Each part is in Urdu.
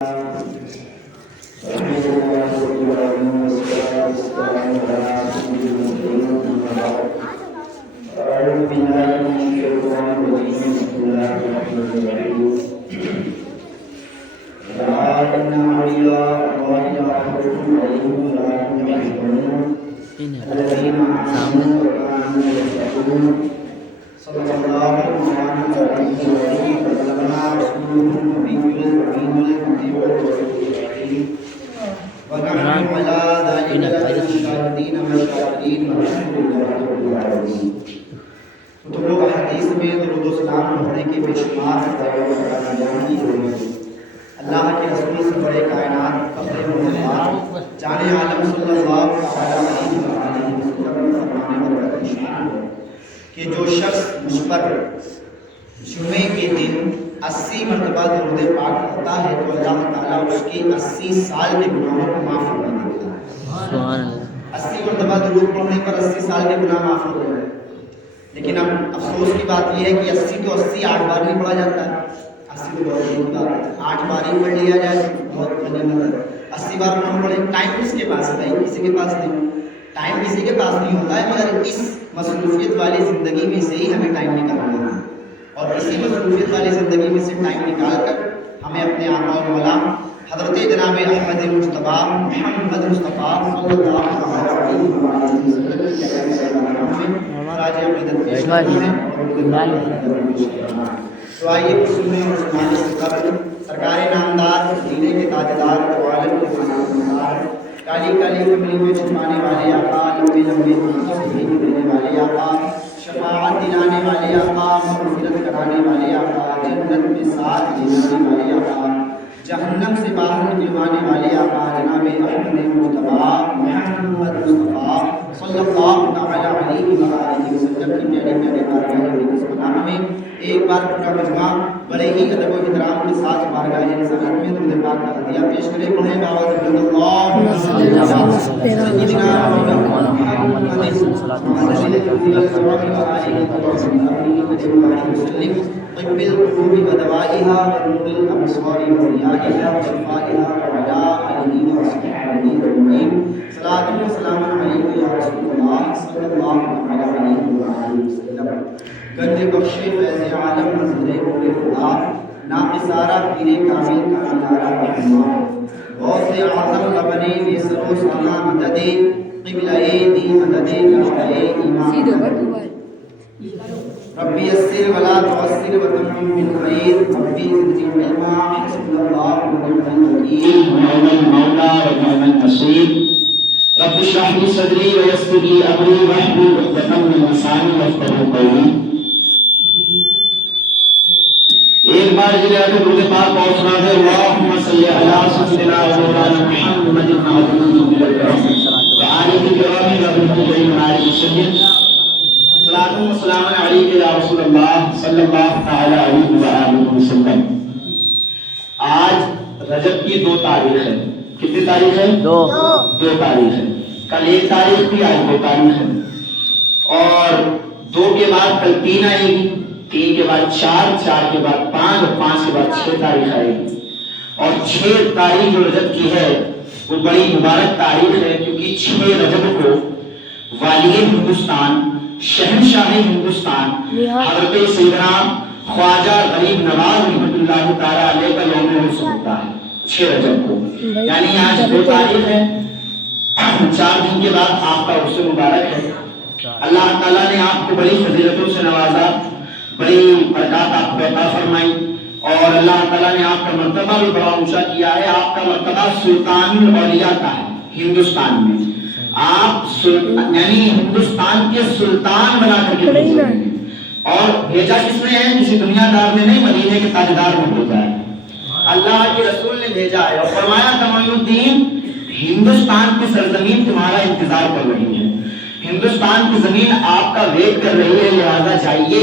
تو لوگ حدیث میں درود و سلام پڑھنے کے بے شمار اللہ کے رسول سے بڑے کائنات فخر مصطفیٰ جان عالم صلی اللہ علیہ وسلم کہ جو شخص مجھ پر جمعے کے دن 80 مرتبہ درود پاک پڑھتا ہے تو اللہ تعالیٰ اس کے 80 سال کے گناہوں کو معاف فرما دیتا ہے۔ 80 مرتبہ درود پڑھنے پر 80 سال کے گناہ معاف ہو گئے۔ لیکن اب افسوس کی بات یہ ہے کہ 80 تو 80 8 بار نہیں پڑھا جاتا ہے۔ 80 تو بہت بڑی بات ہے، 8 بار ہی پڑھ لیا جائے بہت بڑی بات ہے۔ 80 بار نہ پڑھے، ٹائم کس کے پاس ہے؟ کسی کے پاس نہیں، ٹائم کسی کے پاس نہیں ہوتا ہے، مگر اس مصروفیت والی زندگی میں سے ہی ہمیں ٹائم نکالنا ہے، اور اسی مصروفیت والی زندگی میں سے ٹائم نکال کر ہمیں اپنے آقا و مولا حضرت جناب احمد مصطفیٰ محمد مصطفیٰ صلی اللہ علیہ وسلم راج عقیدت پیش کرنا ہے۔ تو آئیے سنیں اور سنانے سے قبل سرکار نامدار مدینے کے تاجدار جو عالم کے نامدار کالی کالی کملی میں چھپانے والے آقا، لمبے لمبے دنوں سے ہی دینے والے آقا، شفاعت دلانے والے آقا، مغفرت کرانے والے آقا، جنت میں ساتھ دینے والے آقا، جہنم سے باہر نکلوانے والے آقا جناب احمد مصطفیٰ محمد مصطفیٰ صلی اللہ علیہ وسلم کی پیاری پیاری بارگاہ رسالت میں ایک بار پورا مجمع بڑے ہی ادب و احترام کے ساتھ بارگاہ رسالت میں درود پاک کا ہدیہ پیش کرے۔ پڑھیں باوجود اللہم صلی اللہ علیہ وسلم طب القلوب ودوائها ونور الابصار وضيائها وشفائها وعلى آله وصحبه اجمعين صلاۃ و سلام علیک یا رسول اللہ صلی اللہ علیہ وسلم۔ گنج بخش فیض عالم منظر نور خدا ناقصارہ پیر کامل کا ادارہ رحمان غوث اعظم لبنے سر و سانہ مدد قبلہ دی مدد کعبہ ایمان ربی یسر ولا تعسر وتمم بالخیر ربی زدنی علما حسبنا اللہ ونعم الوکیل نعم المولا ونعم النصیر رب اشرح لي صدری ویسر لي امری واحلل عقدۃ من لسانی یفقهوا قولی۔ ایک بار جلے کے درود پاک پہنچنا ہے، اللہم صلی علی سیدنا و مولانا محمد وآلہ الکرام وسلم۔ صلاۃ و سلام علیک یا رسول اللہ صلی اللہ علیہ وآلہ وسلم۔ آج رجب کی 2 تاریخ ہے۔ کتنی تاریخ ہے؟ 2 تاریخ ہے۔ کل 1 تاریخ تھی، آج 2 تاریخ ہے، اور 2 کے بعد کل 3 آئے گی، 3 کے بعد 4، 4 کے بعد 5، اور 5 کے بعد 6 تاریخ آئے گی۔ اور 6 تاریخ جو رجب کی ہے وہ بڑی مبارک تاریخ ہے، کیونکہ 6 رجب کو والی ہندوستان، شہنشاہ ہندوستان حضرت سیدنا خواجہ غریب نواز رحمۃ اللہ تعالیٰ علیہ کا یوم عرس ہوتا ہے 6 رجب کو، یعنی آج 2 تاریخ ہے، 4 دن کے بعد آپ کا عرس مبارک ہے۔ اللہ تعالیٰ نے آپ کو بڑی فضیلتوں سے نوازا، بڑی برکات آپ کو عطا فرمائی، اور اللہ تعالیٰ نے آپ کا مرتبہ بھی بڑا اونچا کیا ہے۔ آپ کا مرتبہ سلطان الاولیاء کا ہے ہندوستان میں، آپ یعنی ہندوستان کے سلطان بنا کر کے بھیجے ہیں، اور بھیجا کس نے ہے؟ کسی دنیا دار نے نہیں، مدینے کے تاجدار نے بھیجا ہے، اللہ کے رسول نے بھیجا ہے، اور فرمایا تمام الدین ہندوستان کی سرزمین تمہارا انتظار کر رہی ہے، ہندوستان کی زمین آپ کا ویٹ کر رہی ہے، لہذا جائیے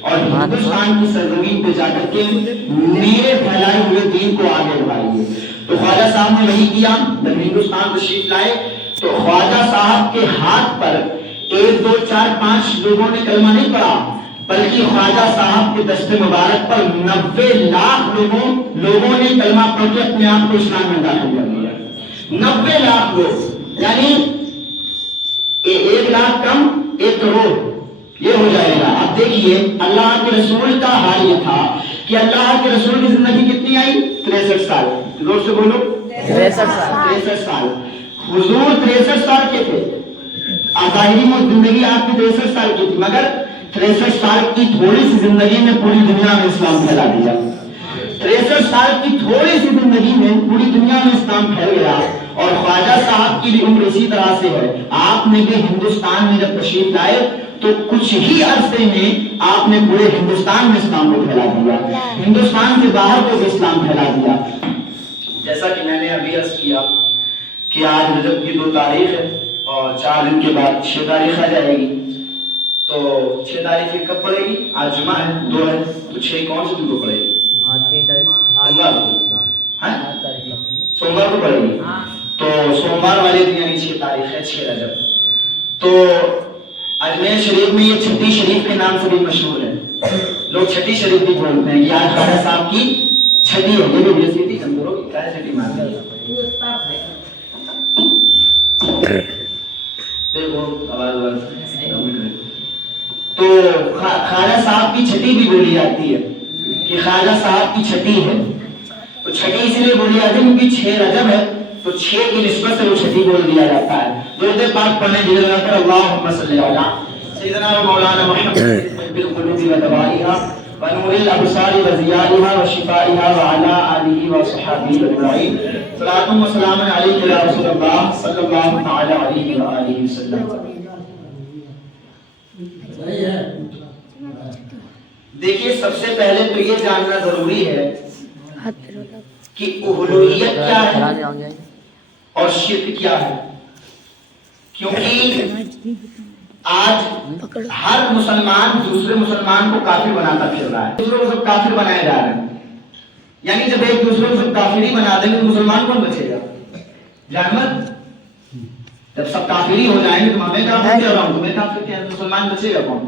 اور ہندوستان کی سرزمین پہ جا کر کے میرے پھیلائے ہوئے دین کو آگے بڑھائیے۔ تو خواجہ صاحب نے وہی کیا، جب ہندوستان تشریف لائے تو خواجہ صاحب کے ہاتھ پر 1 2 4 5 لوگوں نے کلمہ نہیں پڑھا، بلکہ خواجہ صاحب کے دست مبارک پر 90 لاکھ لوگوں نے کلمہ پڑھ کے اپنے آپ کو اسلام میں داخل کر لیا. 90 لاکھ لوگ، یعنی 1 لاکھ کم 1 کروڑ یہ ہو جائے گا. اب دیکھیے اللہ کے رسول کا حال یہ تھا کہ اللہ کے رسول کی زندگی کتنی آئی؟ 63 سال. زور سے بولو. 63 سال. حضور 63 سال کے تھے. ظاہری زندگی آپ کی 63 سال کی تھی، مگر 63 سال کی تھوڑی سی زندگی میں پوری دنیا میں اسلام پھیلا دیا. 63 سال کی تھوڑی سی زندگی میں پوری دنیا میں اسلام پھیل گیا. اور خواجہ صاحب کی بھی عمر اسی طرح سے ہے. آپ نے بھی ہندوستان میں جب تشریف لائے تو کچھ ہی عرصے میں آپ نے پورے ہندوستان میں اسلام کو پھیلا دیا. ہندوستان سے باہر کو بھی اسلام پھیلا دیا. جیسا کہ میں نے ابھی عرض کیا کہ آج رجب کی 2 تاریخ ہے اور 4 دن کے بعد 6 تاریخ آ جائے گی. تو 6 تاریخ کب پڑے گی؟ آج جمعہ ہے، 2 ہے، تو 6 کون سے دن کو پڑے گی؟ سوموار کو پڑے گی. تو سوموار والے دن یعنی 6 تاریخ ہے، 6 رجب. تو اجمیر شریف میں یہ چھٹی شریف کے نام سے بھی مشہور ہے. لوگ چھٹی شریف بھی بولتے ہیں کہ آج خواجہ صاحب کی چھٹی ہے. یہ بھی سیٹی کمزوروں کی کیا چھٹی مان رہی تو خواجہ صاحب کی چھٹی بھی بولی جاتی ہے کہ خواجہ صاحب کی چھٹی ہے. تو چھٹی اس لیے بولی جاتی ہے کیونکہ 6 رجب ہے تو 6 کی نسبت سے وہ چھٹی بول دیا جاتا ہے. درود پاک پڑھنے کی جگہ پر اللہم صلی علی سیدنا و مولانا محمد بالقلوب و دوائها ونور الابصار و ضیائها و شفائها وعلى آلہ و صحابہ اجمعین. صلاۃ و سلام علیک یا رسول اللہ صلی اللہ تعالی علیہ وآلہ وسلم. دیکھیے سب سے پہلے تو یہ جاننا ضروری ہے کہ اولوہیت کیا ہے اور شرک کیا ہے. کیونکہ آج ہر مسلمان دوسرے مسلمان کو کافر بناتا پھر رہا ہے. دوسروں کو سب کافر بنائے جا رہے ہیں. یعنی جب ایک دوسرے کو سب کافر ہی بنا دیں گے تو مسلمان کون بچے گا؟ جانور. جب سب کافر ہی ہو جائیں گے تو ہمیں کافر کہہ رہا ہوں تمہیں کافر کہہ رہا ہوں، مسلمان بچے گا کون؟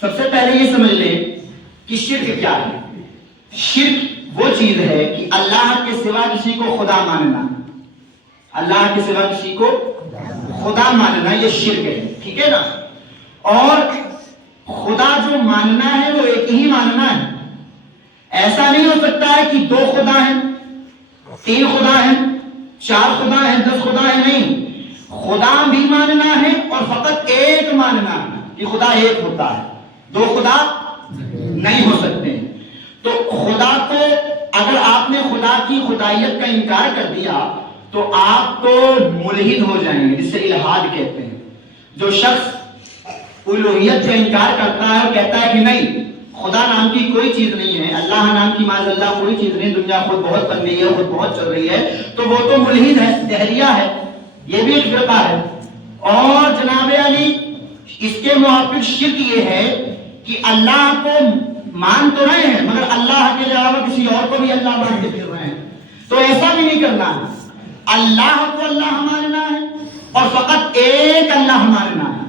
سب سے پہلے یہ سمجھ لیں کہ شرک کیا ہے. شرک وہ چیز ہے کہ اللہ کے سوا کسی کو خدا ماننا. اللہ کے سوا کسی کو خدا ماننا یہ شرک ہے. ٹھیک ہے نا؟ اور خدا جو ماننا ہے وہ ایک ہی ماننا ہے. ایسا نہیں ہو سکتا ہے کہ 2 خدا ہیں، 3 خدا ہیں، 4 خدا ہیں، 10 خدا ہیں. نہیں، خدا بھی ماننا ہے اور فقط ایک ماننا ہے کہ خدا ایک ہوتا ہے. 2 خدا نہیں ہو سکتے. تو خدا کو اگر آپ نے خدا کی خدائیت کا انکار کر دیا تو آپ تو ملحد ہو جائیں گے، جس سے الحاد کہتے ہیں. جو شخص الوہیت کا انکار کرتا ہے اور کہتا ہے کہ نہیں خدا نام کی کوئی چیز نہیں ہے، اللہ نام کی معاذ اللہ کوئی چیز نہیں، دنیا خود بہت بن رہی ہے، خود بہت چل رہی ہے، تو وہ تو ملحد ہے، دہریہ ہے. یہ بھی ایک فرقہ ہے. اور جناب علی اس کے موافق شرک یہ ہے کہ اللہ کو مان تو رہے ہیں مگر اللہ کے علاوہ کسی اور کو بھی اللہ مان کے پھر رہے ہیں. تو ایسا بھی نہیں کرنا ہے. اللہ کو اللہ ماننا ہے اور فقط ایک اللہ ماننا ہے.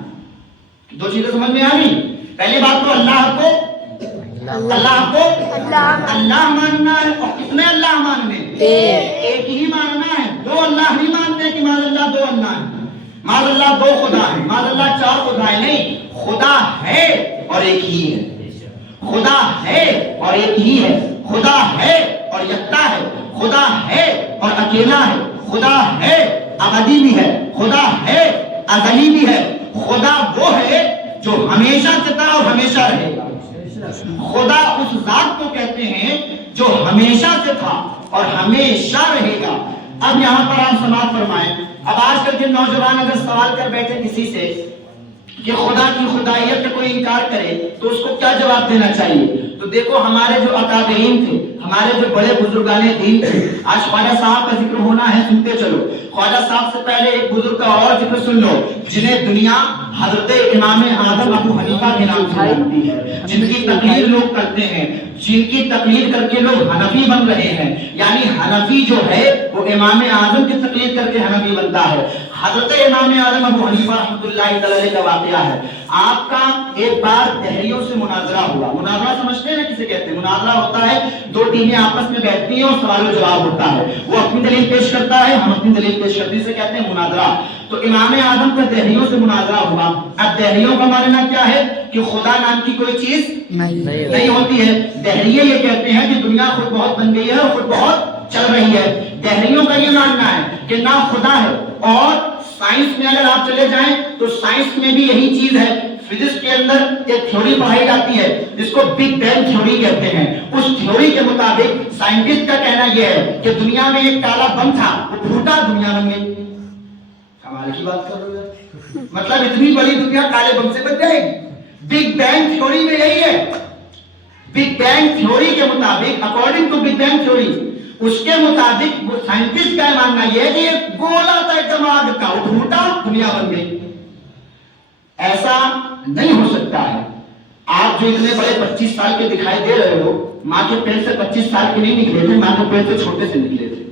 2 چیزیں سمجھ میں آ گئی. پہلی بات تو اللہ کو اللہ ماننا ہے. اور کتنے اللہ ماننے؟ ایک ہی ماننا ہے. 2 اللہ نہیں مانتے کہ معاذ اللہ 2 اللہ ہیں، معاذ اللہ 2 خدا ہیں، معاذ اللہ 4 خدا ہیں. نہیں، خدا ہے اور ایک ہی ہے. خدا ہے اور ایک ہی ہے. خدا ہے اور یکتا ہے. خدا ہے اور اکیلا ہے. خدا ہے ابدی بھی ہے، خدا ہے ازلی بھی ہے. خدا وہ ہے جو ہمیشہ سے تھا اور ہمیشہ رہے گا. خدا اس ذات کو کہتے ہیں جو ہمیشہ سے تھا اور ہمیشہ رہے گا. اب یہاں پر آپ سماعت فرمائیں. اب آج کل کے نوجوان اگر سوال کر بیٹھے کسی سے کہ خدا کی خدائیت کا کوئی انکار کرے تو اس کو کیا جواب دینا چاہیے؟ تو دیکھو ہمارے جو اکابرین تھے، ہمارے جو بڑے بزرگان دین تھے، آج خواجہ صاحب کا ذکر ہونا ہے، سنتے چلو. خواجہ صاحب سے پہلے ایک بزرگ کا اور ذکر سن لو جنہیں دنیا حضرت امام اعظم ابو حنیفہ کے نام سے جانتی ہے، جن کی تقلید لوگ کرتے ہیں، جن کی تقلید کر کے لوگ حنفی بن رہے ہیں. یعنی حنفی جو ہے وہ امام اعظم کی تقلید کر کے حنفی بنتا ہے. حضرت امام اعظم ابو حنیفہ رحمۃ اللہ تعالی کا واقعہ ہے. آپ کا ایک بار دہریوں سے مناظرہ ہوا. مناظرہ سمجھتے ہیں نا کسے کہتے ہیں؟ مناظرہ ہوتا ہے دو ٹیمیں آپس میں بیٹھتی ہیں اور سوال و جواب ہوتا ہے. وہ اپنی دلیل پیش کرتا ہے, ہم اپنی دلیل پیش کرتے ہیں, اسے کہتے ہیں مناظرہ. تو امام اعظم کا دہریوں سے مناظرہ ہوا. اب دہریوں کا ماننا کیا ہے کہ خدا نام کی کوئی چیز نہیں ہوتی ہے. دہریے یہ کہتے ہیں کہ دنیا خود بہت بن گئی ہے اور خود بہت چل رہی ہے. دہریوں کا یہ ماننا ہے کہ نہ خدا ہے. اور سائنس میں اگر آپ چلے جائیں تو سائنس میں بھی یہی چیز ہے. فزکس کے اندر ایک تھیوری پڑھائی جاتی ہے جس کو بگ بینگ تھیوری کہتے ہیں. اس تھیوری کے مطابق سائنٹسٹ کا کہنا یہ ہے کہ دنیا میں ایک کالا بم تھا, وہ پھوٹا, دنیا بن گئی. کمال کی بات کر رہے ہیں, مطلب اتنی بڑی دنیا کالے بم سے بن جائے گی. بگ بینگ تھیوری میں یہی ہے. بگ بینگ تھیوری کے مطابق, according to Big Bang theory, اس کے مطابق وہ سائنٹسٹ کا ماننا یہ ہے کہ یہ گولا تھا ایک دماغ کا, وہ پھوٹا, دنیا بن گئی. ایسا نہیں ہو سکتا ہے. آپ جو اتنے بڑے 25 سال کے دکھائی دے رہے ہو, ماں کے پیٹ سے 25 سال کے نہیں نکلے تھے, ماں کے پیٹ سے چھوٹے سے نکلے تھے.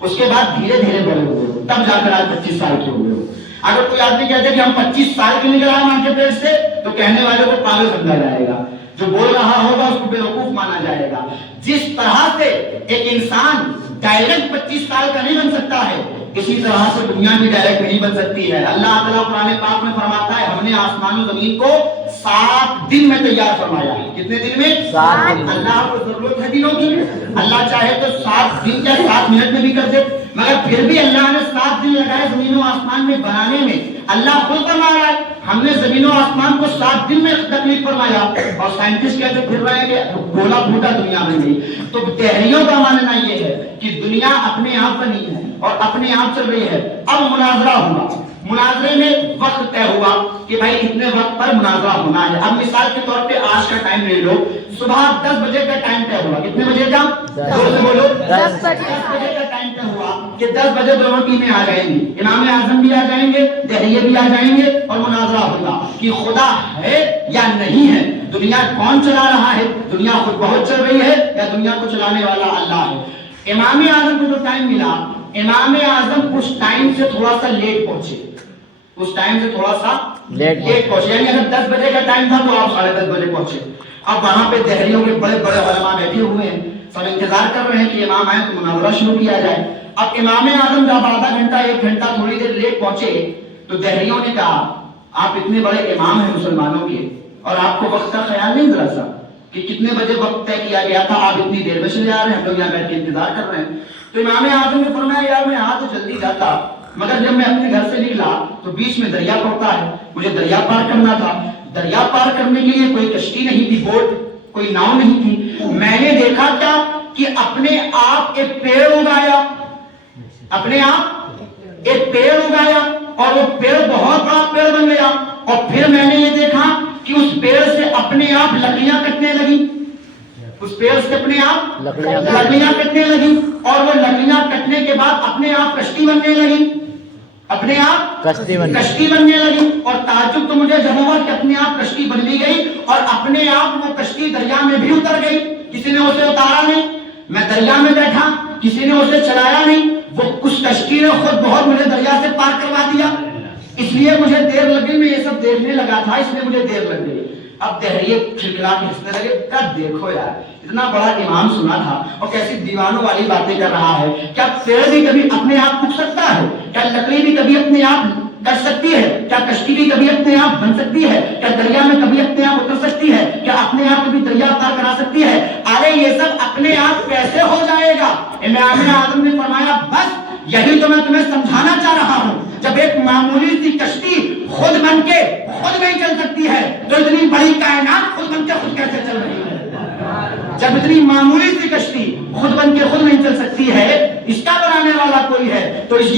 اس کے بعد دھیرے دھیرے بڑے ہوئے ہو, تب جا کر آج 25 سال کے ہوئے ہو. اگر کوئی آدمی کہتے کہ ہم 25 سال کے نکل آئے ماں کے پیٹ سے, تو کہنے والے کو پاگل سمجھا جائے گا. جو بول رہا ہوگا اس کو بیوقوف مانا جائے گا. جس طرح سے ایک انسان ڈائریکٹ 25 سال کا نہیں بن سکتا ہے, اسی طرح سے دنیا بھی ڈائریکٹ نہیں بن سکتی ہے. اللہ تعالیٰ قرآن پاک میں فرماتا ہے ہم نے آسمان و زمین کو 7 دن میں تیار فرمایا ہے. کتنے دن میں؟ 7 دن. اللہ کو ضرورت ہے دنوں کی. اللہ چاہے تو 7 دن یا 7 منٹ میں بھی کر دے, مگر پھر بھی اللہ نے 7 دن لگائے زمین و آسمان میں بنانے میں. اللہ خود فرما رہا ہے ہم نے زمین و آسمان کو 7 دن میں تکلیف فرمایا, اور سائنٹسٹ کہتے پھر رہے ہیں کہ گولا پھوٹا دنیا بن گئی. تو دہریوں کا ماننا یہ ہے کہ دنیا اپنے آپ بنی ہے اور اپنے آپ چل رہی ہے. اب مناظرہ ہوا. مناظرے میں وقت طے ہوا کہ بھائی اتنے وقت پر مناظرہ ہونا ہے. اب مثال کے طور پہ آج کا ٹائم لے لو, صبح 10 بجے کا ٹائم طے ہوا. کتنے بجے کا؟ زور سے بولو. 10 بجے کا ٹائم طے ہوا کہ 10 بجے دونوں ٹیمیں آ جائیں گی. امام اعظم بھی آ جائیں گے, دہریے بھی آ جائیں گے, اور مناظرہ ہوگا کہ خدا ہے یا نہیں ہے, دنیا کون چلا رہا ہے, دنیا خود بہت چل رہی ہے یا دنیا کو چلانے والا اللہ ہے. امام اعظم کو جو ٹائم ملا, امام اعظم اس ٹائم سے تھوڑا سا لیٹ پہنچے. اس ٹائم سے تھوڑا سا لیٹ پہنچے, یعنی اگر 10 بجے کا ٹائم تھا تو آپ 10:30 بجے پہنچے. اب وہاں پہ دہریوں کے بڑے بڑے علماء بیٹھے ہوئے ہیں, سب انتظار کر رہے ہیں کہ امام آئے تو مناظرہ شروع کیا جائے. اب امام اعظم جب آدھا گھنٹہ 1 گھنٹہ تھوڑی دیر لیٹ پہنچے تو دہریوں نے کہا آپ اتنے بڑے امام ہیں مسلمانوں کے, اور آپ کو وقت کا خیال نہیں ذرا سا کہ کتنے بجے وقت طے کیا گیا تھا, آپ اتنی دیر میں چلے آ رہے ہیں, ہم لوگ یہاں بیٹھ کے انتظار کر رہے ہیں. تو امام اعظم نے فرمایا یار میں آ تو جلدی جاتا, مگر جب میں اپنے گھر سے نکلا تو بیچ میں دریا پڑتا ہے, مجھے دریا پار کرنا تھا. دریا پار کرنے کے لیے کوئی کشتی نہیں تھی, بوٹ, کوئی ناؤ نہیں تھی. میں نے دیکھا کیا کہ اپنے آپ ایک پیڑ اگایا, اپنے آپ ایک پیڑ اگایا, اور وہ پیڑ بہت بڑا پیڑ بن گیا. اور پھر میں نے یہ دیکھا کہ اس پیڑ سے اپنے آپ لکڑیاں کٹنے لگی, اس پیڑ سے اپنے آپ لکڑیاں کٹنے لگی, اور وہ لکڑیاں کٹنے کے بعد اپنے آپ کشتی بننے لگی, اپنے آپ کشتی بننے لگی. اور تعجب تو مجھے جب ہوا کہ اپنے آپ کشتی بن لی گئی, اور اپنے آپ وہ کشتی دریا میں بھی اتر گئی. کسی نے اسے اتارا نہیں, میں دریا میں بیٹھا, کسی نے اسے چلایا نہیں, وہ کچھ کشتی نے خود بہت مجھے دریا سے پار کروا دیا. اس لیے مجھے دیر لگی, میں یہ سب دیکھنے لگا تھا, اس لیے مجھے دیر لگ گئی. اب دہریے کھلکھلا کے ہنسنے لگے, کب دیکھو یار اتنا بڑا امام سنا تھا اور کیسی دیوانوں والی باتیں کر رہا ہے. کیا پیڑ بھی کبھی اپنے آپ اٹھ سکتا ہے؟ کیا لکڑی بھی کبھی اپنے آپ کر سکتی ہے؟ کیا کشتی بھی کبھی اپنے آپ بن سکتی ہے؟ کیا دریا میں کبھی اپنے آپ اتر سکتی ہے؟ کیا اپنے آپ کبھی دریا پار کرا سکتی ہے؟ ارے یہ سب اپنے آپ کیسے ہو جائے گا؟ امام اعظم نے فرمایا بس یہی تو میں تمہیں سمجھانا چاہ رہا ہوں. جب ایک معمولی سی کشتی خود بن کے خود نہیں چل سکتی ہے تو اتنی بڑی کائنات خود بن کے خود کیسے چل رہی ہے؟ جب اتنی معمولی سی کشتی خود بن کے خود نہیں چل سکتی ہے, اس کا بنانے والا کوئی ہے, تو اس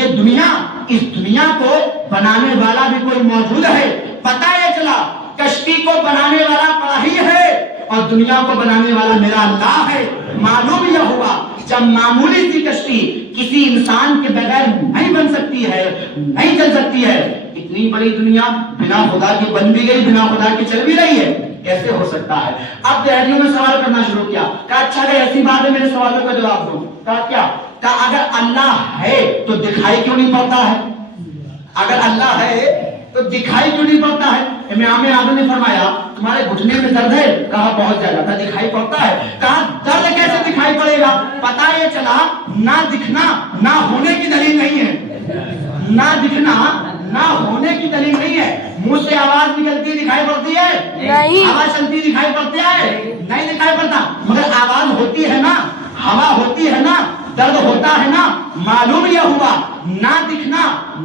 دنیا کو بنانے والا بھی کوئی موجود ہے. پتہ یہ چلا کشتی کو بنانے والا بڑا ہی ہے اور دنیا کو بنانے والا میرا اللہ ہے. معلوم یہ ہوا جب معمولی سی کشتی کسی انسان کے بغیر نہیں بن سکتی ہے, نہیں چل سکتی ہے, اتنی بڑی دنیا بنا خدا کے بن بھی گئی, بنا خدا کے چل بھی رہی ہے, کیسے ہو سکتا ہے؟ اب دہریوں میں سوال کرنا شروع کیا, کہا اچھا اگر ایسی بات ہے میرے سوالوں کا جواب دو. کہا کیا؟ کہا اگر اللہ ہے تو دکھائی کیوں نہیں پڑتا ہے؟ اگر اللہ ہے تو دکھائی کیوں نہیں پڑتا ہے؟ امام اعظم نے فرمایا تمہارے گھٹنے میں درد ہے؟ کہا بہت زیادہ. کہا دکھائی پڑتا ہے؟ کہا درد کیسے دکھائی پڑے گا؟ پتہ یہ چلا نہ دکھنا نہ ہونے کی دلیل نہیں ہے. نہ دکھنا نہ ہونے کی دلیل نہیں ہے. منہ سے آواز نکلتی دکھائی پڑتی ہے نہیں. آواز چلتی دکھائی پڑتی ہے نہیں دکھائی پڑتا. مگر آواز ہوتی ہے نا, ہوا ہوتی ہے نا, درد ہوتا ہے نا. معلوم یہ ہوا نہ دکھنا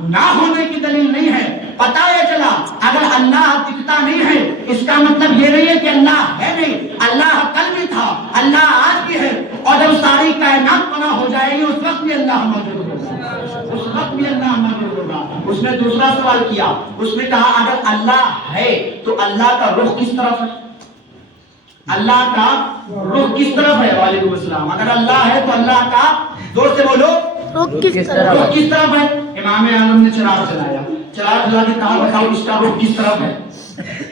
نہ ہونے کی دلیل نہیں ہے. پتہ یہ چلا اگر اللہ دکھتا نہیں ہے اس کا مطلب یہ نہیں ہے کہ اللہ ہے نہیں. اللہ کل بھی تھا, اللہ آج بھی ہے, اور جب ساری کائنات فنا ہو جائے گی اس وقت بھی اللہ موجود ہوگا. اس وقت بھی اللہ موجود ہوگا. اس نے دوسرا سوال کیا, اس نے کہا اگر اللہ ہے تو اللہ کا رخ کس طرف ہے؟ اللہ کا رخ کس طرف ہے؟ وعلیکم السلام. اگر اللہ ہے تو اللہ کا زور سے بولو رخ کس طرف ہے؟ امام اعظم نے چراغ جلایا, چراغ جلا کے کہا بتاؤ اس کا رخ کس طرف ہے؟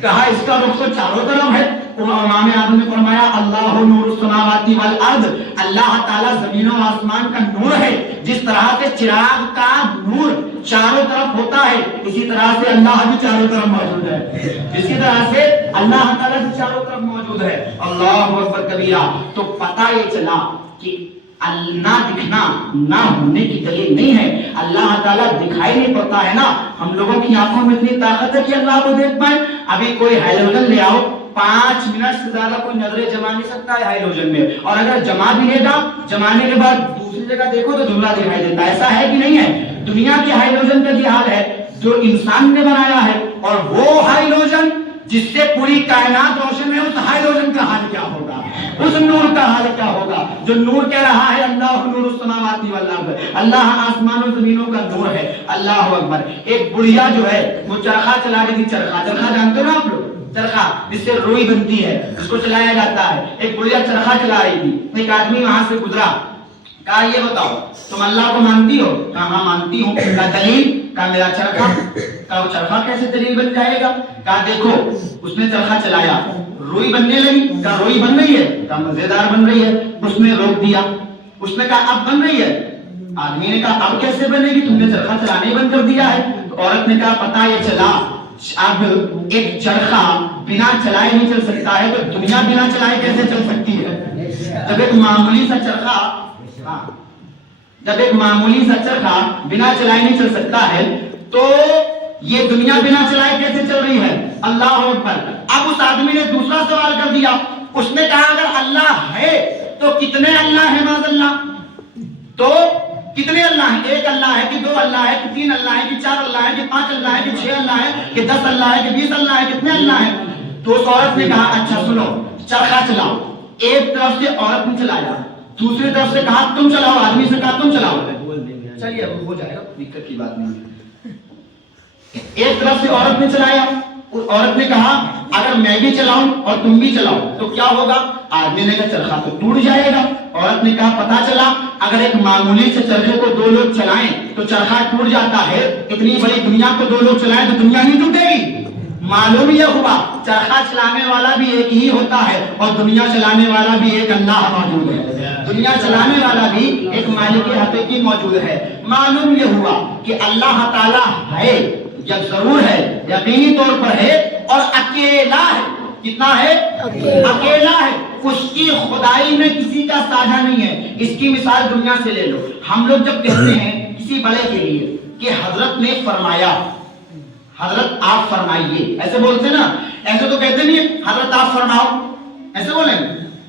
کہا اس کا رخ تو چاروں طرف ہے. امام اعظم نے فرمایا اللہ نور السماوات والارض, اللہ تعالیٰ زمین و آسمان کا نور ہے. جس طرح سے چراغ کا نور چاروں طرف ہوتا ہے اسی طرح سے اللہ بھی چاروں طرف موجود ہے. اسی طرح سے اللہ تعالیٰ بھی چاروں طرف موجود ہے. اللہ اکبر کبیرہ. تو پتہ یہ چلا کہ نہ دکھنا نہ ہونے کی دلیل نہیں ہے. اللہ تعالیٰ دکھائی نہیں پڑتا ہے نا. ہم لوگوں کی آنکھوں میں اتنی طاقت ہے کہ اللہ کو دیکھ پائیں. ابھی کوئی ہائیڈروجن لے آؤ, 5 منٹ سے زیادہ کوئی نظریں جما نہیں سکتا ہے ہائیڈروجن میں, اور اگر جما بھی لے گا جمانے کے بعد دوسری جگہ دیکھو تو دھندلا دکھائی دیتا ہے. ایسا ہے کہ نہیں ہے؟ دنیا کے ہائیڈروجن کا یہ حال ہے جو انسان نے بنایا ہے, اور وہ ہائیڈروجن جس سے پوری کائنات روشن ہے اس ہائیڈروجن کا حال کیا ہوگا, اس نور کا حال کیا ہوگا جو نور کہہ رہا ہے اللہ نور السماوات والارض, اللہ آسمان و زمینوں کا نور ہے. اللہ اکبر. ایک بڑھیا جو ہے وہ چرخہ چلا رہی تھی. چرخہ جانتے ہو نا آپ لوگ؟ چرخہ جس سے روئی بنتی ہے اس کو چلایا جاتا ہے. ایک بڑھیا چرخہ چلا رہی تھی. ایک آدمی وہاں سے گزرا, کہا یہ بتاؤ تم اللہ کو مانتی ہو؟ کہا ہاں مانتی ہوں. کہا دلیل؟ کہا میرا چرخہ. کہا وہ چرخہ کیسے دلیل بن جائے گا؟ کہا دیکھو. اس نے چرخہ چلایا, روئی بننے لگی. کہا روئی بن رہی ہے؟ کہا مزیدار بن رہی ہے. اس نے روک دیا. اس نے کہا اب بن رہی ہے. آدمی نے کہا اب کیسے بنے گی, تم نے چرخہ چلانے بند کر دیا ہے. تو عورت نے کہا پتہ یہ چلا اب ایک چرخہ بنا چلائے نہیں چل سکتا ہے تو دنیا بنا چلائے کیسے چل سکتی ہے؟ جب ایک معمولی سا چرخہ بنا چلائے نہیں چل سکتا ہے تو یہ دنیا بنا چلائے کیسے چل رہی ہے؟ اللہ اکبر. اب اس آدمی نے دوسرا سوال کر دیا. اس نے کہا اگر اللہ ہے تو کتنے اللہ ہیں؟ معاذ اللہ. تو کتنے اللہ ہیں؟ ایک اللہ ہے کہ 2 اللہ ہے کہ 3 اللہ ہے کہ 4 اللہ ہے کہ 5 اللہ ہے کہ 6 اللہ ہے کہ 10 اللہ ہے کہ 20 اللہ ہے, کتنے اللہ ہیں؟ تو اس عورت نے کہا اچھا سنو, چرخہ چلاؤ. ایک طرف سے عورت نے چلایا, دوسری طرف سے کہا تم چلاؤ, آدمی سے کہا تم چلاؤ. چلیے ہو جائے گا, دقت کی بات نہیں. ایک طرف سے عورت نے چلایا, عورت نے کہا اگر میں بھی چلاؤں اور تم بھی چلاؤ تو کیا ہوگا؟ آدمی نے کہا چرخہ تو ٹوٹ جائے گا. عورت نے کہا پتہ چلا اگر ایک معمولی سے چرخے کو 2 لوگ چلائیں تو چرخہ ٹوٹ جاتا ہے, اتنی بڑی دنیا کو 2 لوگ چلائیں تو دنیا نہیں ٹوٹے گی. معلوم یہ ہوا چرخہ چلانے والا بھی ایک ہی ہوتا ہے اور دنیا چلانے والا بھی ایک اللہ موجود ہے. دنیا چلانے والا بھی ایک مالک حقیقی موجود ہے. معلوم یہ ہوا کہ اللہ تعالیٰ ہے, یا ضرور ہے, یقینی طور پر ہے, اور اکیلا ہے. کتنا ہے؟ اکیلا ہے. اس کی خدائی میں کسی کا ساجھا نہیں ہے. اس کی مثال دنیا سے لے لو. ہم لوگ جب کہتے ہیں کسی بڑے کے لیے کہ حضرت نے فرمایا, حضرت آپ فرمائیے, ایسے بولتے نا, ایسے تو کہتے نہیں حضرت آپ فرماؤ, ایسے بولیں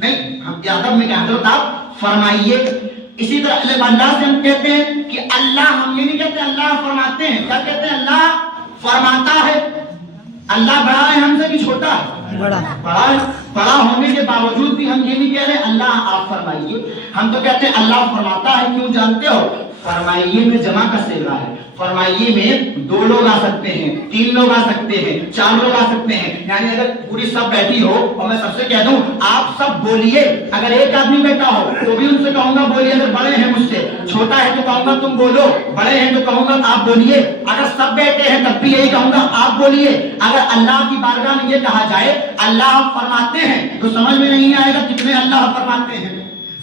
نہیں, ہم ادب میں کہ حضرت آپ فرمائیے. اسی طرح اللہ سے ہم کہتے ہیں کہ اللہ, ہم یہ نہیں کہتے اللہ فرماتے ہیں, کیا کہتے ہیں؟ اللہ فرماتا ہے. اللہ بڑا ہے ہم سے کہ چھوٹا ہے؟ بڑا ہے. بڑا ہونے کے باوجود بھی ہم یہ نہیں کہہ رہے اللہ آپ فرمائیے, ہم تو کہتے ہیں اللہ فرماتا ہے. کیوں جانتے ہو؟ فرمائیے میں جمع کا صیغہ ہے. فرمائیے میں 2 لوگ آ سکتے ہیں, 3 لوگ آ سکتے ہیں, 4 لوگ آ سکتے ہیں. یعنی اگر پوری سب بیٹھی ہو اور میں سب سے کہہ دوں آپ سب بولیے, اگر ایک آدمی بیٹھا ہو تو بھی ان سے کہوں گا بولیے. اگر بڑے ہیں مجھ سے, چھوٹا ہے تو کہوں گا تم بولو, بڑے ہیں تو کہوں گا آپ بولیے. اگر سب بیٹھے ہیں تب بھی یہی کہوں گا آپ بولیے. اگر اللہ کی بارگاہ میں یہ کہا جائے اللہ فرماتے ہیں تو سمجھ میں نہیں آئے گا کتنے اللہ فرماتے ہیں,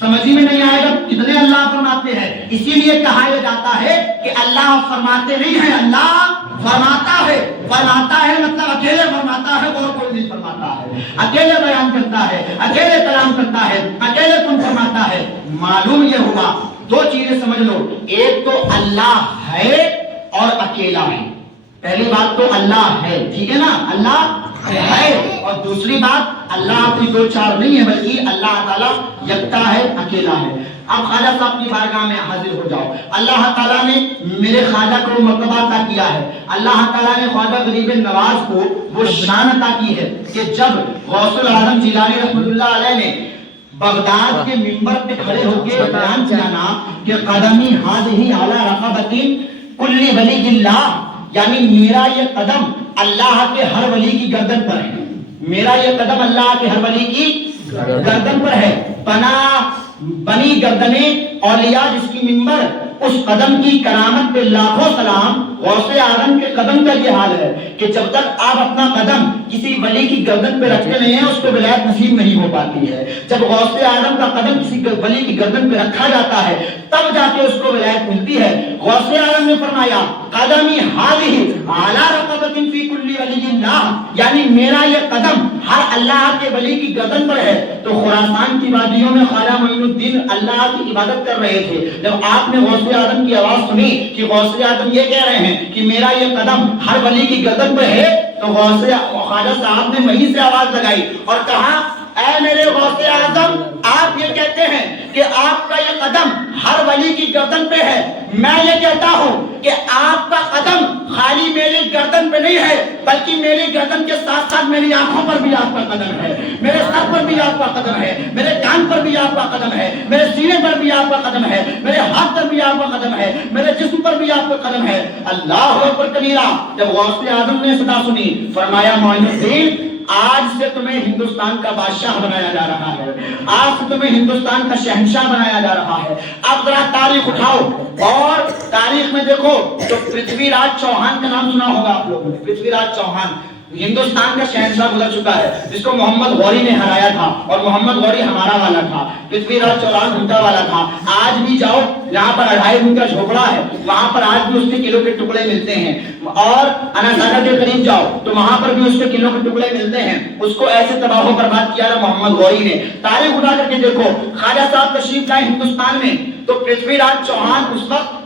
سمجھ میں نہیں آئے گا کتنے اللہ فرماتے ہیں. اسی لیے کہا جاتا ہے کہ اللہ فرماتے نہیں ہیں، اللہ فرماتا ہے۔ فرماتا ہے مطلب اکیلے فرماتا ہے، اور کوئی نہیں فرماتا ہے، اکیلے بیان کرتا ہے، اکیلے کلام کرتا ہے، اکیلے تم فرماتا ہے۔ معلوم یہ ہوا، دو چیزیں سمجھ لو، ایک تو اللہ ہے اور اکیلا ہے۔ پہلی بات تو اللہ ہے، ٹھیک ہے نا، اللہ ہے، اور دوسری بات اللہ اپنی دو چار نہیں ہے، بلکہ اللہ تعالیٰ یکتا ہے، اکیلا ہے۔ اب خواجہ صاحب کی بارگاہ میں حاضر ہو جاؤ۔ اللہ تعالیٰ نے میرے خواجہ کو مرتبہ عطا کیا ہے، اللہ تعالیٰ نے خواجہ غریب نواز کو وہ شان عطا کی ہے کہ جب غوث العظم جیلانی رحمۃ اللہ علیہ نے بغداد کے منبر پہ کھڑے ہو کے بیان کیا نا کہ قدمی ہاذہی علی رقبۃ کل ولی اللہ، یعنی میرا یہ قدم اللہ کے ہر ولی کی گردن پر ہے، میرا یہ قدم اللہ کے ہر ولی کی گردن پر ہے۔ بنی گردنے اولیاء جس کی منبر، اس قدم کی کرامت پہ لاکھوں سلام۔ غوث اعظم کے قدم کا یہ حال ہے کہ جب تک آپ اپنا قدم کسی ولی کی گردن پہ رکھتے نہیں ہیں، اس کو ولایت نصیب نہیں ہو پاتی ہے۔ جب غوث اعظم کا قدم کسی ولی کی گردن پہ رکھا جاتا ہے، تب جا کے اس کو ولایت ملتی ہے۔ غوث اعظم نے فرمایا قدمی ہاذہ علی رقبۃ فی کل ولی اللہ، یعنی میرا یہ قدم ہر اللہ کے ولی کی گردن پر ہے۔ تو خراسان کی وادیوں میں خواجہ معین الدین اللہ کی عبادت کر رہے تھے، جب آپ نے غوث اعظم کی آواز سنی کہ غوث اعظم یہ کہہ رہے ہیں کہ میرا یہ قدم ہر ولی کی گردن پہ ہے، تو خواجہ صاحب نے وہیں سے آواز لگائی اور کہا اے میرے غوث اعظم، آپ یہ کہتے ہیں کہ آپ کا یہ قدم ہر ولی کی گردن پہ ہے، میں یہ کہتا ہوں کہ آپ کا قدم خالی میری گردن پہ نہیں ہے، بلکہ میری گردن کے ساتھ ساتھ میری آنکھوں پر بھی آپ کا قدم ہے، میرے سر پر بھی آپ کا قدم ہے، میرے کان پر بھی آپ کا قدم ہے، میرے سینے پر بھی آپ کا قدم ہے، میرے ہاتھ پر بھی آپ کا قدم ہے، میرے جسم پر بھی آپ کا قدم ہے۔ اللہ اکبر کبیرہ۔ جب غوث اعظم نے صدا سنی، فرمایا معین الدین، آج سے تمہیں ہندوستان کا بادشاہ بنایا جا رہا ہے، آج سے تمہیں ہندوستان کا شہنشاہ بنایا جا رہا ہے۔ اب ذرا تاریخ اٹھاؤ اور تاریخ میں دیکھو تو پرتھوی راج چوہان کا نام سنا ہوگا آپ لوگوں نے۔ پرتھوی راج چوہان ہندوستان کا شہنشاہ گزر چکا ہے، جس کو محمد غوری نے ہرایا تھا، اور محمد غوری ہمارا والا تھا، پرتھوی راج چوہان ان کا والا تھا۔ آج بھی جاؤ جہاں پر 2.5 روپے کا جھوپڑا ہے، وہاں پر آج بھی اس کے کلو کے ٹکڑے ملتے ہیں، اور اناساگا کے قریب جاؤ تو وہاں پر بھی اس کے کلو کے ٹکڑے ملتے ہیں۔ اس کو ایسے تباہ و برباد کیا تھا محمد غوری نے۔ تاریخ اٹھا کر کے دیکھو، خواجہ صاحب تشریف لائے ہندوستان میں تو پرتھوی راج چوہان اس وقت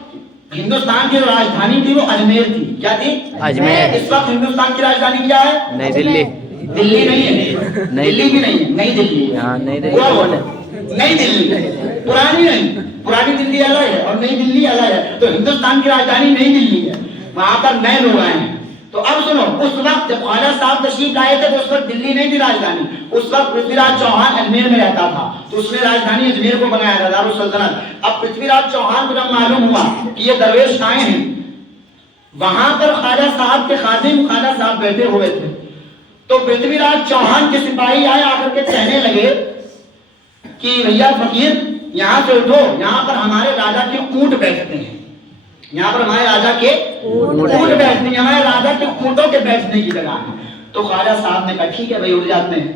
ہندوستان کی جو راجدھانی تھی وہ اجمیر تھی۔ کیا تھی؟ اجمیر۔ اس وقت ہندوستان کی راجدھانی کیا ہے؟ نئی دلی۔ دلی نہیں ہے، دلی بھی نہیں ہے، نئی دلی ہے، نئی دلی، پرانی نہیں، پرانی دلی الگ ہے اور نئی دلی الگ ہے۔ تو ہندوستان کی راجدھانی نئی دلی ہے، وہاں پر نئے لوگ آئے ہیں۔ تو اب سنو، اس وقت جب خواجہ صاحب تشریف لائے تھے تو اس وقت دلی نہیں تھی راجدھانی، اس وقت پرتھوی راج چوہان اجمیر میں رہتا تھا، تو اس نے راجدھانی اجمیر کو بنایا تھا، دارالسلطنت۔ اب پرتھوی راج چوہان کو جب معلوم ہوا کہ یہ درویش آئے ہیں، وہاں پر خواجہ صاحب کے خادم خواجہ صاحب بیٹھے ہوئے تھے، تو پرتھوی راج چوہان کے سپاہی آئے، آ کر کے کہنے لگے کہ بھیا فقیر یہاں سے اٹھو، یہاں پر ہمارے راجا کے اونٹ بیٹھتے ہیں، یہاں پر ہمارے راجا کے اونٹ بیٹھتے ہیں، ہمارے راجا کے اونٹوں کے بیٹھنے کی جگہ ہے۔ تو خواجہ صاحب نے کہا ٹھیک ہے بھائی، اٹھ جاتے ہیں،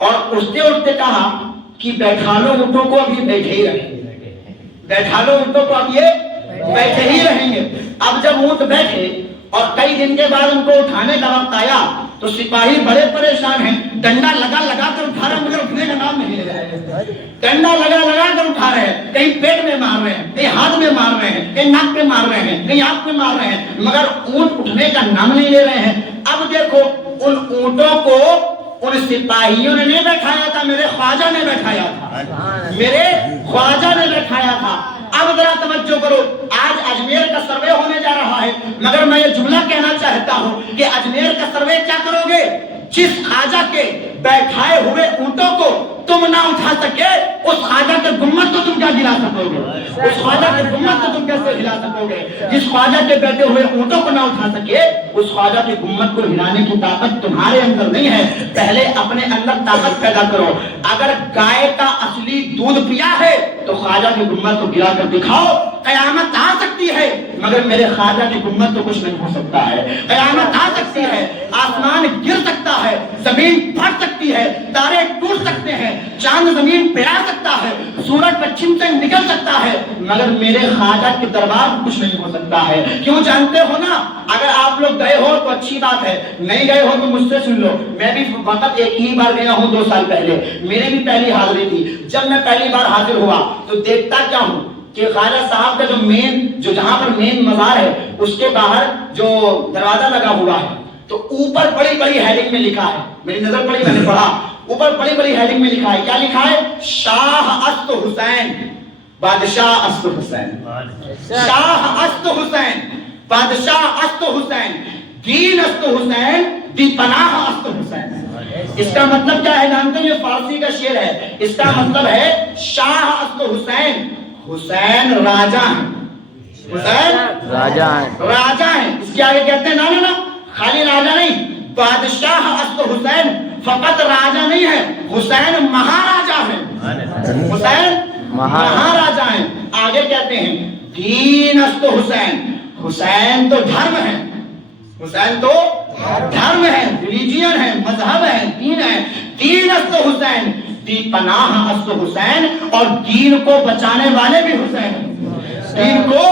اور اٹھتے اٹھتے کہا کہ بیٹھا لو اونٹوں کو، اب یہ بیٹھے ہی رہیں گے، بیٹھا لو اونٹوں کو، اب یہ بیٹھے ہی رہیں گے۔ اب جب اونٹ بیٹھے اور کئی دن کے بعد ان کو اٹھانے کا وقت آیا تو سپاہی بڑے پریشان ہیں، ڈنڈا لگا لگا کر اٹھا رہے ہیں مگر اٹھنے کا نام نہیں لے رہے ہیں، ڈنڈا لگا لگا کر اٹھا رہے ہیں، کہیں پیٹ میں مار رہے ہیں، کہیں ہاتھ میں مار رہے ہیں، کہیں ناک پہ مار رہے ہیں، کہیں آنکھ پہ مار رہے ہیں، مگر اونٹ اٹھنے کا نام نہیں لے رہے ہیں۔ اب دیکھو ان اونٹوں کو ان سپاہیوں نے نہیں بیٹھایا تھا، میرے خواجہ نے بیٹھایا تھا، میرے خواجہ نے بیٹھایا تھا۔ اب ذرا توجہ کرو، آج اجمیر کا سروے ہونے جا رہا ہے، مگر میں یہ جملہ کہنا چاہتا ہوں کہ اجمیر کا سروے کیا کرو گے؟ جس خواجہ کے بیٹھائے ہوئے اونٹوں کو تم نہ اٹھا سکے، اس خواجہ کے گنبد کو تم کیا گرا سکو گے؟ اس خواجہ کے گنبد کو تم کیسے ہلا سکو گے؟ جس خواجہ کے بیٹھے ہوئے اونٹوں کو نہ اٹھا سکے، اس خواجہ کے گنبد کو ہلانے کی طاقت تمہارے اندر نہیں ہے۔ پہلے اپنے اندر طاقت پیدا کرو۔ اگر گائے کا اصلی دودھ پیا ہے تو خواجہ کے گنبد کو گرا کر دکھاؤ، قیامت آ سکتی ہے مگر میرے خواجہ کی امت تو کچھ نہیں ہو سکتا ہے. قیامت آ سکتی ہے, آسمان گر سکتا ہے, زمین پھٹ سکتی ہے, تارے ٹوٹ سکتے ہیں, چاند زمین پہ آ سکتا ہے, سورج پچھم سے نکل سکتا ہے, مگر میرے خواجہ کے دربار میں کچھ نہیں ہو سکتا ہے. کیوں جانتے ہو نا, اگر آپ لوگ گئے ہو تو اچھی بات ہے, نہیں گئے ہو تو مجھ سے سن لو. میں بھی فقط ایک ہی بار گیا ہوں 2 سال پہلے, میری بھی پہلی حاضری تھی. جب میں پہلی بار حاضر ہوا تو دیکھتا کیا ہوں کہ خواجہ صاحب کا جو جہاں پر مین مزار ہے اس کے باہر جو دروازہ لگا ہوا ہے تو اوپر بڑی بڑی ہیڈنگ میں لکھا ہے, میری نظر پڑی, میں نے پڑھا, اوپر بڑی بڑی ہیڈنگ میں لکھا ہے. کیا لکھا ہے؟ شاہ است حسین, بادشاہ است حسین, شاہ است حسین, بادشاہ است حسین, دین است حسین, دی پناہ است حسین. اس کا مطلب کیا ہے جانتے ہیں؟ یہ فارسی کا شعر ہے. اس کا مطلب ہے شاہ است حسین, حسین راجہ ہیں, حسین راجہ ہیں, راجہ ہیں. اس کے آگے کہتے ہیں نا خالی راجہ نہیں, بادشاہ است حسین فقط راجہ نہیں ہے, حسین مہاراجہ ہیں, حسین مہاراجہ ہیں. آگے کہتے ہیں دین است حسین, حسین تو دھرم ہے, حسین تو دھرم ہے, ریلیجین ہے, مذہب ہے, دین ہے. دین است حسین, دی پناہ است حسین, اور دین کو بچانے والے بھی حسین ہیں, دین کو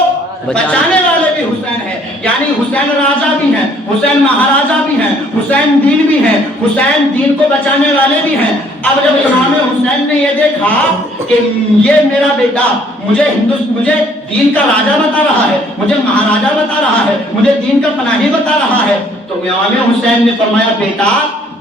بچانے والے بھی حسین ہیں. یعنی حسین راجہ بھی ہیں, حسین مہاراجہ بھی ہیں, حسین دین بھی ہیں, حسین دین کو بچانے والے بھی ہیں. اب جب امام حسین نے یہ دیکھا کہ یہ میرا بیٹا مجھے دین کا راجہ بتا رہا ہے, مجھے مہاراجہ بتا رہا ہے, مجھے دین کا پناہی بتا رہا ہے, تو امام حسین نے فرمایا بیٹا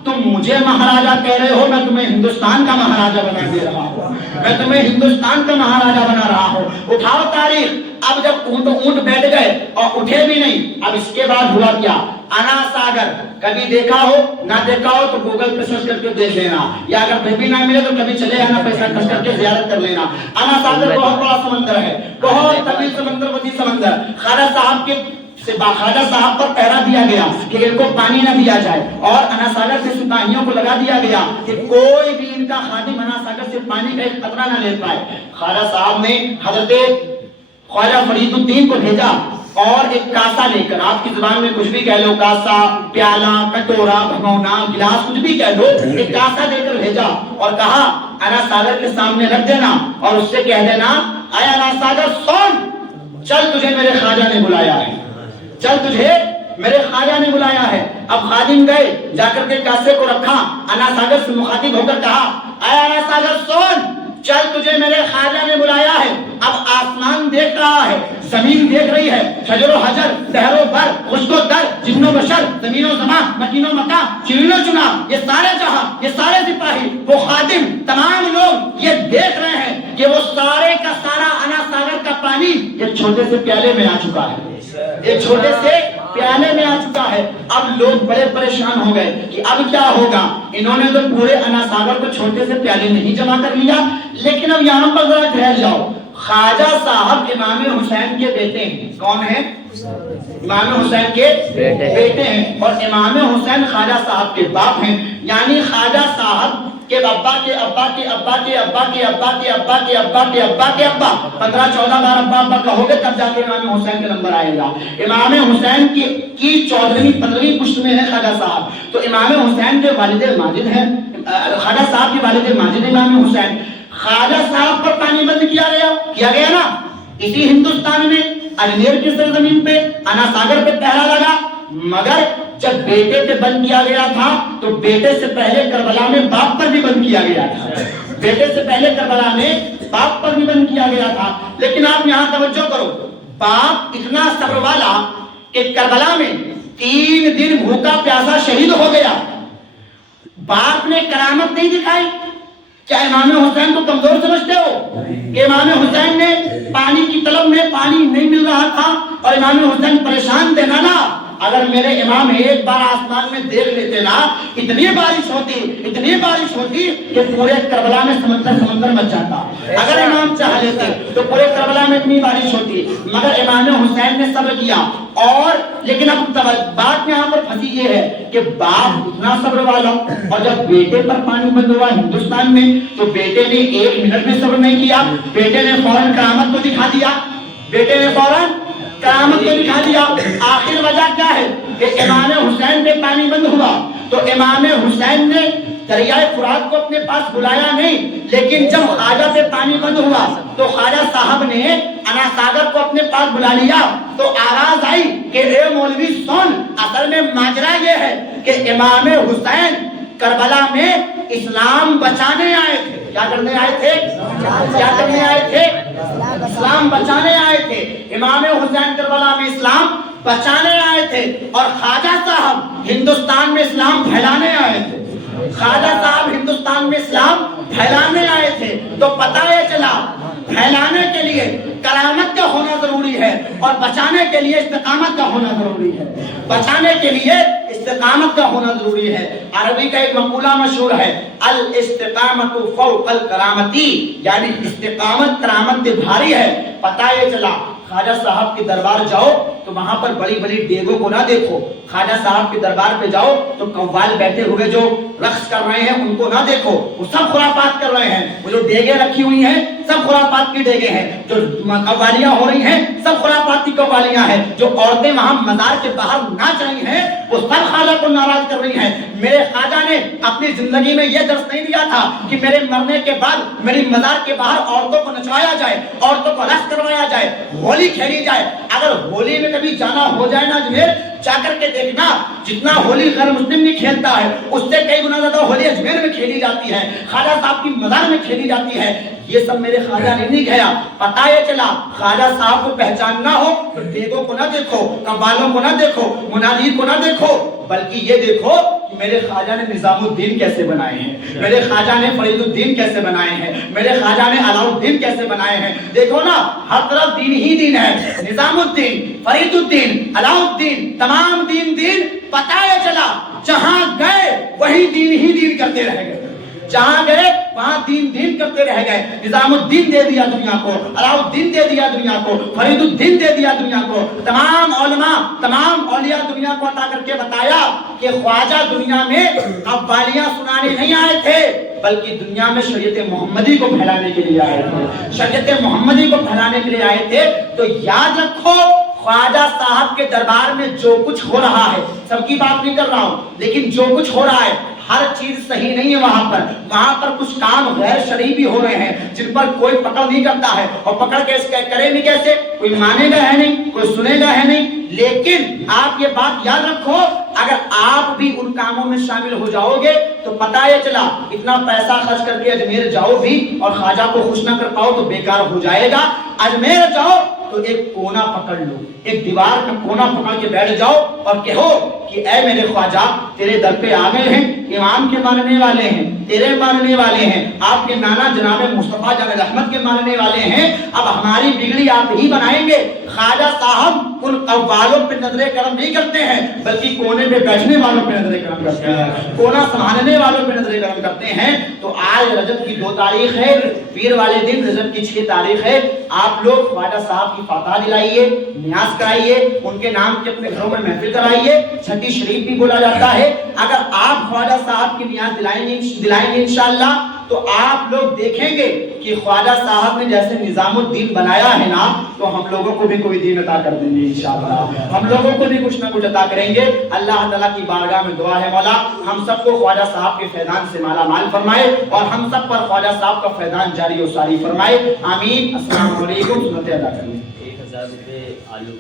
تم مجھے مہاراجہ کہہ رہے ہو, میں تمہیں ہندوستان کا مہاراجہ بنا دے رہا ہوں, میں تمہیں ہندوستان کا مہاراجہ بنا رہا ہوں. اٹھاؤ تاریخ. اب جب اونٹ بیٹھ گئے اور اٹھے بھی نہیں, اب اس کے بعد ہوا کیا؟ انا ساگر کبھی دیکھا ہو نہ دیکھا ہو تو گوگل پہ سرچ کر کے دیکھ لینا, یا اگر پھر بھی نہ ملے تو کبھی چلے آنا, پیسہ خرچ کر کے زیارت کر لینا. انا ساگر بہت بڑا سمندر ہے, بہت طویل سمندر, وسیع سمندر. خواجہ صاحب کے خواجہ صاحب پر پہرا دیا گیا کہ ان کو پانی نہ دیا جائے, اور انا ساگر سے سپاہیوں کو لگا دیا گیا کہ کوئی بھی ان کا خادم انا ساگر سے پانی کا ایک قطرہ نہ لے پائے. خواجہ صاحب نے حضرت خواجہ فرید الدین کو بھیجا اور ایک کاسا لے کر, آپ کی زبان میں کچھ بھی کہہ لو, کاسا, پیالہ, کٹورا, بھگونا, گلاس, کچھ بھی کہہ لو, ایک کاسا دے کر بھیجا اور کہا انا ساگر کے سامنے رکھ دینا اور اس سے کہہ دینا اے انا ساگر سن, چل تجھے میرے خواجہ نے بلایا ہے, چل تجھے میرے خواجہ نے بلایا ہے. اب خادم گئے, جا کر کے کاسے کو رکھا, انا ساگر سے مخاطب ہو کر کہا اے انا ساگر سن, چل تجھے میرے خواجہ نے بلایا ہے. اب آسمان دیکھ رہا ہے, زمین دیکھ رہی ہے, شجر و حجر, دہر و بر, خشک و در, جن و بشر, زمین و زمان, مکین و مکان, چین و چنا, یہ سارے جہاں, یہ سارے سپاہی, وہ خادم, تمام لوگ یہ دیکھ رہے ہیں کہ وہ سارے کا سارا انا ساگر کا پانی ایک چھوٹے سے پیالے میں آ چکا ہے, ایک چھوٹے سے پیالے میں آ چکا ہے. اب لوگ بڑے پریشان ہو گئے کہ اب کیا ہوگا. انہوں نے تو پورے انا ساگر کو چھوٹے سے پیالے میں ہی جمع کر لیا, لیکن اب یہاں پر ذرا ٹھہر جاؤ. خواجہ صاحب امام حسین کے بیٹے ہیں. کون ہیں؟ امام حسین کے بیٹے ہیں, اور امام حسین خواجہ صاحب کے باپ ہیں. یعنی خواجہ صاحب کے ابا کے ابا کے ابا کے ابا کے ابا کے ابا کے ابا کے ابا کے ابا 15-14 بار ابا ابا کہو گے تب جا کے امام حسین کا نمبر آئے گا. امام حسین کی 14ویں-15ویں پشت میں ہے خواجہ صاحب. تو امام حسین کے والد ماجد ہیں, خواجہ صاحب کے والد ماجد امام حسین. خواجہ صاحب پر پانی بند کیا گیا نا اسی ہندوستان میں, اجمیر کی سرزمین پہ انا ساگر پہ پہرا لگا. مگر جب بیٹے پہ بند کیا گیا تھا تو بیٹے سے پہلے کربلا میں باپ پر بھی بند کیا گیا تھا, بیٹے سے پہلے کربلا میں باپ پر بھی بند کیا گیا تھا. لیکن آپ یہاں توجہ کرو, باپ اتنا صبر والا کہ کربلا میں 3 دن بھوکا پیاسا شہید ہو گیا, باپ نے کرامت نہیں دکھائی. کیا امام حسین کو کمزور سمجھتے ہو کہ امام حسین نے پانی کی طلب میں پانی نہیں مل رہا تھا اور امام حسین پریشان تھے؟ نا, اگر میرے امام ایک بار آسمان میں دیکھ لیتے نا, اتنی بارش ہوتی کہ پورے کربلا میں سمندر مچ جاتا. اگر امام چاہ لیتے تو پورے کربلا میں اتنی بارش ہوتی, مگر امام حسین نے صبر کیا. اور لیکن اب بات یہاں پر پھنسی یہ ہے کہ باپ اتنا صبر والا, اور جب بیٹے پر پانی بند ہوا ہندوستان میں تو بیٹے نے 1 منٹ میں صبر نہیں کیا, بیٹے نے فوراً کرامت کو دکھا دیا. بیٹے نے فوراً کرامت کو دکھا دیا. آخر وجہ کیا ہے کہ امام حسین پہ پانی بند ہوا تو امام حسین نے دریائے فرات کو اپنے پاس بلایا نہیں، لیکن جب خواجہ پہ پانی بند ہوا تو خواجہ صاحب نے انا ساگر کو اپنے پاس بلا لیا. تو آواز آئی کہ اے مولوی سن، اصل میں ماجرا یہ ہے کہ امام حسین کربلا میں اسلام بچانے آئے تھے. کیا کرنے آئے تھے؟ کیا کرنے آئے تھے؟ اسلام بچانے آئے تھے. امام حسین کربلا میں اسلام بچانے آئے تھے اور خواجہ صاحب ہندوستان میں اسلام پھیلانے آئے تھے. خواجہ صاحب ہندوستان میں اسلام پھیلانے آئے تھے. تو پتہ یہ چلا پھیلانے کے لیے کرامت کا ہونا ضروری ہے اور بچانے کے لیے استقامت کا ہونا ضروری ہے. بچانے کے لیے استقامت کا ہونا ضروری ہے. عربی کا ایک مقولہ مشہور ہے، الاستقامت فوق الکرامتی، یعنی استقامت کرامت سے بھاری ہے. پتہ یہ چلا خواجہ صاحب کے دربار جاؤ تو وہاں پر بڑی بڑی ڈیگوں کو نہ دیکھو. خواجہ صاحب کے دربار پہ جاؤ تو قوال بیٹھے ہوئے جو رقص کر رہے ہیں ان کو نہ دیکھو، وہ سب خرافات کر رہے ہیں. وہ جو ڈیگیں رکھی ہوئی ہیں سب خرافات کی ڈیگیں ہیں. جو قوالیاں ہو رہی ہیں سب خرافات کی قوالیاں ہیں. جو عورتیں وہاں مزار کے باہر ناچ رہی ہیں وہ سب خواجہ کو ناراض کر رہی ہیں. میرے خواجہ نے اپنی زندگی میں یہ درس نہیں دیا تھا کہ میرے مرنے کے بعد میری مزار کے باہر عورتوں کو نچوایا جائے، عورتوں کو رقص کروایا جائے، ہولی کھیلی جائے. اگر ہولی میں کبھی جانا ہو جائے نا اجمیر، جا کر کے دیکھنا جتنا ہولی غیر مسلم بھی کھیلتا ہے اس سے کئی گنا زیادہ ہولی اجمیر میں کھیلی جاتی ہے، خواجہ صاحب کی مزار میں کھیلی جاتی ہے. یہ سب میرے خواجہ نے نہیں کھایا. پتہ یہ چلا خواجہ صاحب کو پہچاننا ہو تو ڈیگوں کو نہ دیکھو، قوالوں کو نہ دیکھو، منادی کو نہ دیکھو، بلکہ یہ دیکھو کہ میرے خواجہ نے نظام الدین کیسے بنائے ہیں، میرے خواجہ نے فرید الدین کیسے بنائے ہیں، میرے خواجہ نے علاؤ الدین کیسے بنائے ہیں. دیکھو نا ہر طرف دین ہی دین ہے، نظام الدین، فرید الدین، علاؤ الدین، تمام دین دین. پتہ یہ چلا جہاں گئے وہی دین ہی دین کرتے رہ گئے، جہاں گئے وہاں دین دین کرتے رہ گئے. نظام الدین دے دیا دنیا کو، علاؤ الدین دے دیا دنیا کو، فرید الدین دے دیا دنیا کو. تمام علماء تمام اولیاء دنیا کو عطا کر کے بتایا کہ خواجہ دنیا میں قوالیاں سنانے نہیں آئے تھے بلکہ دنیا میں شریعت محمدی کو پھیلانے کے لیے آئے تھے. شریعت محمدی کو پھیلانے کے لیے آئے تھے. تو یاد رکھو خواجہ صاحب کے دربار میں جو کچھ ہو رہا ہے، سب کی بات نہیں کر رہا ہوں لیکن جو کچھ ہو رہا ہے ہر چیز صحیح نہیں ہے. وہاں پر کچھ کام غیر شرعی بھی ہو رہے ہیں جن پر کوئی پکڑ نہیں کرتا ہے، اور پکڑ کے کرے بھی کیسے، کوئی مانے گا ہے نہیں، کوئی سنے گا ہے نہیں. لیکن آپ یہ بات یاد رکھو اگر آپ بھی ان کاموں میں شامل ہو جاؤ گے تو پتہ یہ چلا اتنا پیسہ خرچ کر کے اجمیر جاؤ بھی اور خواجہ کو خوش نہ کر پاؤ تو بیکار ہو جائے گا. اجمیر جاؤ تو ایک کونا پکڑ لو، ایک دیوار کا کونا پکڑ کے بیٹھ جاؤ اور کہو کہ اے میرے خواجہ تیرے در پہ آ گئے ہیں، امام کے ماننے والے ہیں، تیرے ماننے والے ہیں، آپ کے نانا جناب مصطفیٰ جان رحمت کے ماننے والے ہیں. اب ہماری بگڑی آپ ہی بنائیں گے. خواجہ صاحب ان قوالوں پہ نظر کرم نہیں کرتے ہیں بلکہ کونے پہ بیٹھنے والوں پہ نظر کرم کرتے ہیں، کونا سنبھالنے والوں پہ نظر کرم کرتے ہیں. تو آج رجب کی 2 تاریخ ہے، پیر والے دن رجب کی 6 تاریخ ہے. آپ لوگ خواجہ صاحب کی فاتحہ دلائیے، نیاز کرائیے، ان کے نام کے اپنے گھروں میں محفل کرائیے. چھٹی شریف بھی بولا جاتا ہے. اگر آپ خواجہ صاحب کی نیاز دلائیں گے انشاءاللہ تو آپ لوگ دیکھیں گے کہ خواجہ صاحب نے جیسے نظام الدین بنایا ہے نا تو ہم لوگوں کو بھی کوئی دین عطا کر دیں گے انشاءاللہ. ہم لوگوں کو بھی کچھ نہ کچھ عطا کریں گے. اللہ تعالیٰ کی بارگاہ میں دعا ہے مولا ہم سب کو خواجہ صاحب کے فیضان سے مالا مال فرمائے اور ہم سب پر خواجہ صاحب کا فیضان جاری و ساری فرمائے. آمین. السلام علیکم. سنت ادا کریں. 1000 روپے آلو